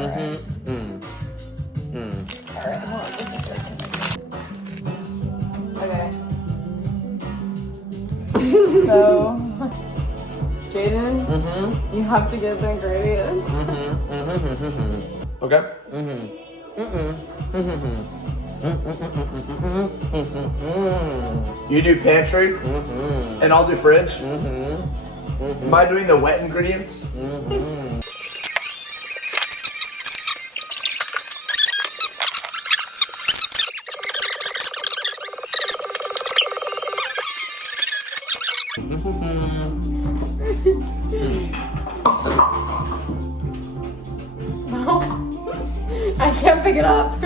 Alright, hold on just a second. Okay. So, Jaden, you have to get the ingredients. Okay. You do pantry, and I'll do fridge. Am I doing the wet ingredients? No, I can't pick it up.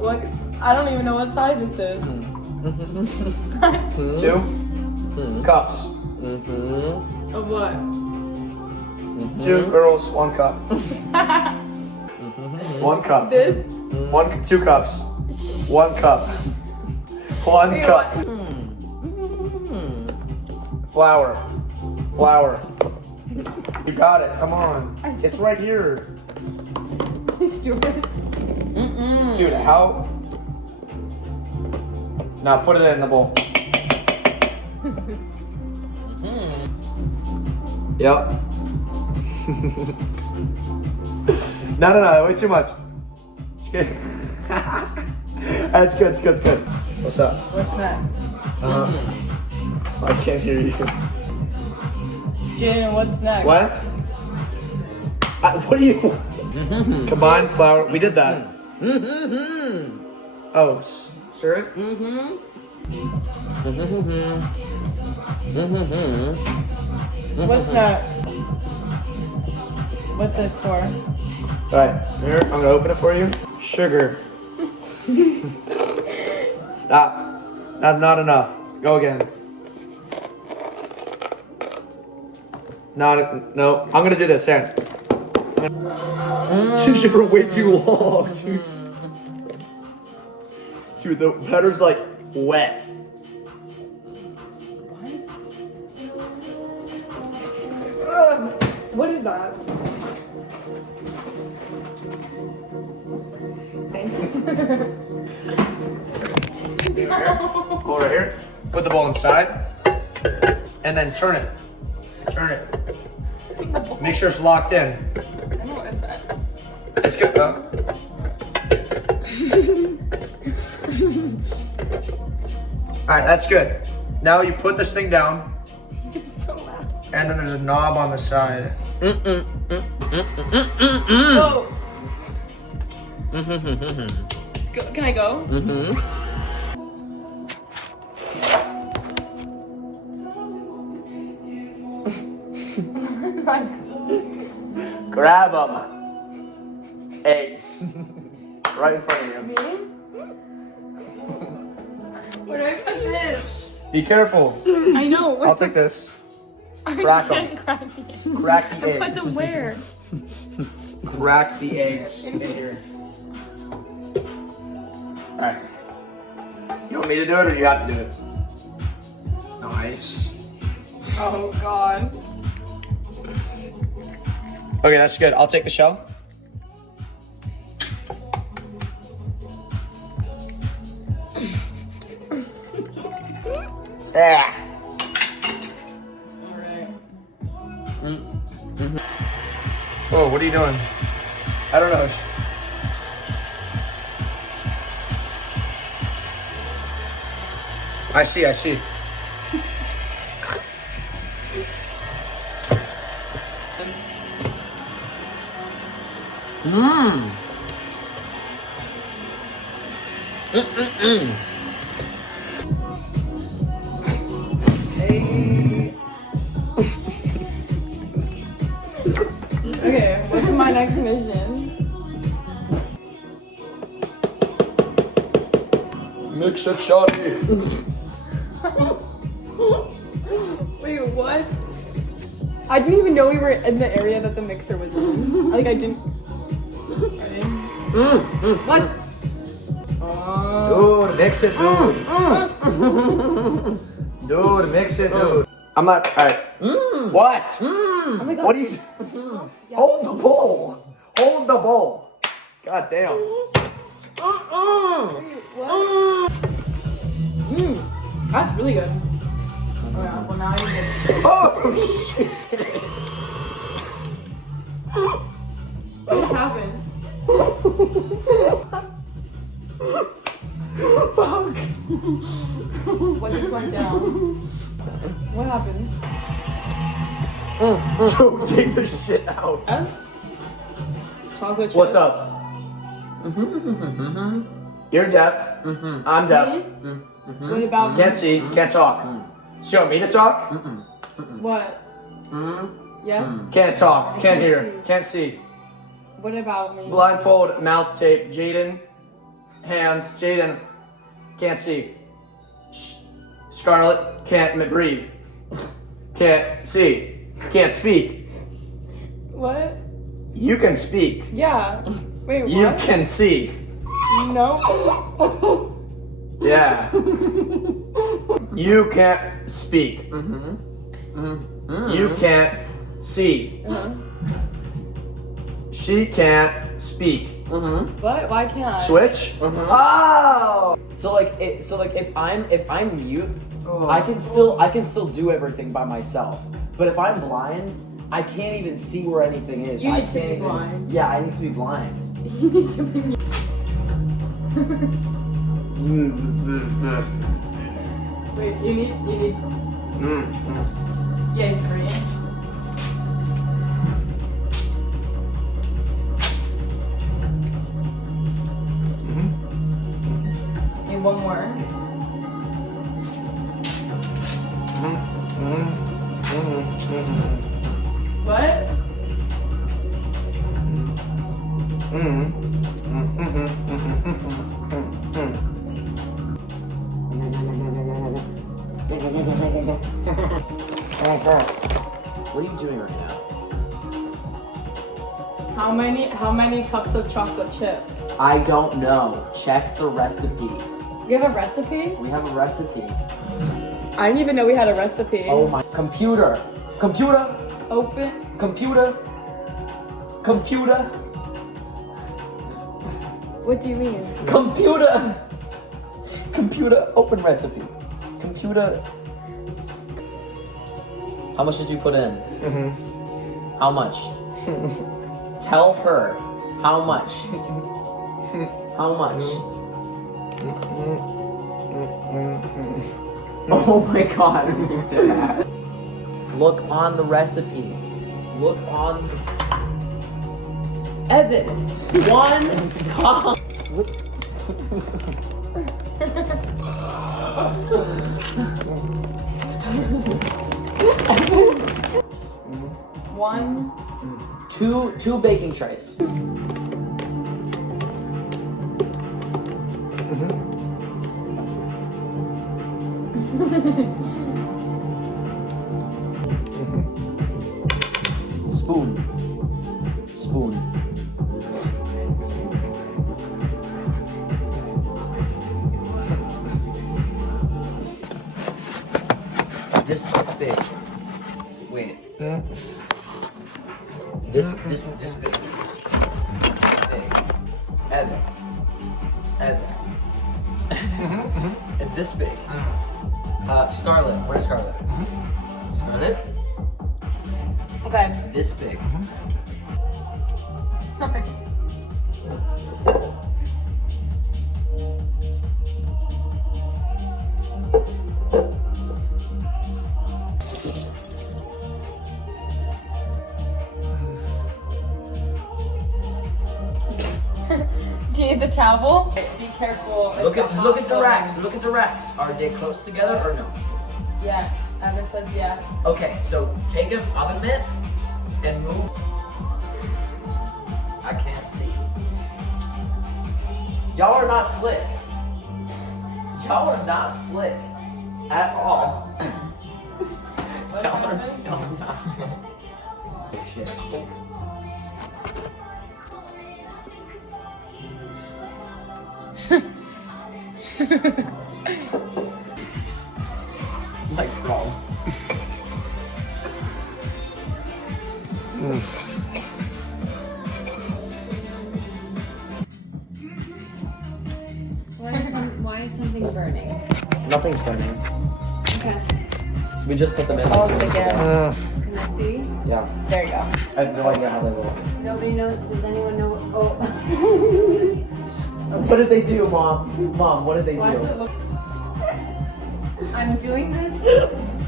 Looks, I don't even know what size this is. 2 cups. Of what? 2 girls, 1 cup. 1 cup. This? 2 cups. 1 cup. 1 Wait, cup. Flour. You got it. Come on. It's right here. Stuart. Dude, how? Now put it in the bowl. Yep. No, way too much. It's good. That's good, it's good. What's up? What's next? I can't hear you. Jaden, what's next? What? What do you? Combined flour. We did that. Oh, stir it? What's next? What's this for? Alright, here, I'm gonna open it for you. Sugar. Stop. That's not enough. Go again. No, I'm gonna do this, here. Dude, for way too long, dude. Dude, the batter's like wet. What is that? Thanks. Hold right here. Put the bowl inside. And then turn it. Make sure it's locked in. I know what it's at. It's good though. Alright, that's good. Now you put this thing down. It's so loud. And then there's a knob on the side. Oh. Can I go? Grab them. Eggs. Right in front of you. Me? Where do I put this? Be careful. I know. I'll take this. I Crack 'em. can't crack it. Crack the I put eggs. them where? Crack the eggs in here. Alright. You want me to do it or you have to do it? Nice. Oh God. Okay, that's good. I'll take the shell. Yeah. Alright. Oh, what are you doing? I don't know. I see. Hey. Okay, what's my next mission? Mix it, shawty. Wait, what? I didn't even know we were in the area that the mixer was in. Like I didn't. What? Dude, mix it, dude. Dude, mix it, dude. I'm not. Alright. What? Oh my God. What do you? Hold the bowl. the bowl. God damn. What? That's really good. Oh, yeah. Well, now you get. Oh shit. What just happened? Fuck. What just went down? What happened? Don't take the shit out. Yes? Chocolate chips. What's up? You're deaf. I'm deaf. Me? What about Can't see, can't talk. So you want me to talk? What? Yeah? Can't talk, can't hear, can't see. What about me? Blindfold, mouth tape, Jaden. Hands, Jaden. Can't see. Scarlett, can't breathe. Can't see. Can't speak. What? You can speak. Yeah. Wait, what? You can see. No. Yeah. You can't speak. You can't see. She can't speak. What? Why can't I? Switch? Oh! So like if I'm mute, I can still do everything by myself. But if I'm blind, I can't even see where anything is. You I need to can't be even, blind. Yeah, I need to be blind. You need to be mute. Wait, you need. Yeah, he's Korean. Need one more. What? What are you doing right now? How many cups of chocolate chips? I don't know. Check the recipe. You have a recipe? We have a recipe. I didn't even know we had a recipe. Oh my computer. Computer. Open. Computer. Computer. What do you mean? Computer. Computer. Open recipe. Computer. How much did you put in? How much? Tell her. How much? How much? Oh my god, you did that. Look on the recipe. Look on. Evan! One cup. One. Two baking trays. Spoon. This big. Wait. This big. Big. Evan. And this big. Scarlett. Where's Scarlett? Scarlett? Okay. This big. Sorry. Do you need the towel? Be careful. Look at the racks. Look at the racks. Are they close together or no? Yes. Evan says yes. Okay, so take an oven mitt and move. I can't see. Y'all are not slick. Y'all are not slick at all. Y'all are not slick. Oh shit. Like wrong. something burning. Nothing's burning. Okay. We just put them in. Pause it again. Can I see? Yeah. There you go. I have no idea how they roll. Nobody knows. Does anyone know? Oh. What did they do, Mom? Mom, what did they Why does it do? look? I'm doing this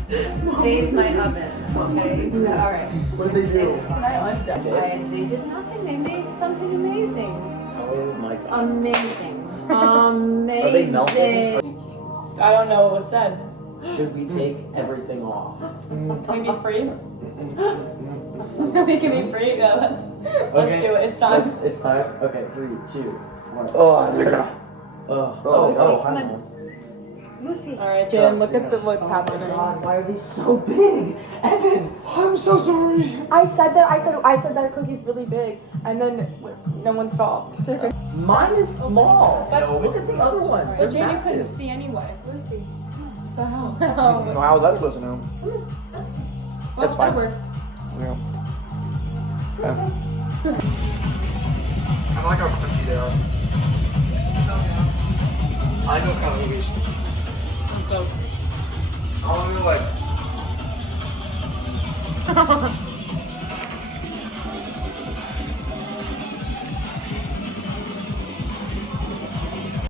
to save my oven. Okay. All right. What did they do? They did nothing. They made something amazing. Oh my god. Amazing. Amazing. Are they melting? I don't know what was said. Should we take everything off? Can we be free? We can be free? Yeah, let's do it. It's time. It's time. Okay, 3, 2, 1. Oh, nigga. Oh, come hi, on. Mom. Lucy. All right, Jaden, look at what's happening. Oh my god, why are these so big? Evan! I'm so sorry. I said that a cookie's really big, and then no one stopped. Mine is small. But- Look at the other ones. They're But Jaden couldn't massive. see anyway. Lucy. So how? No, how was I supposed to know? That's fine. That worked. Yeah. I like how crunchy they are. I know kind of movies. I want to be like.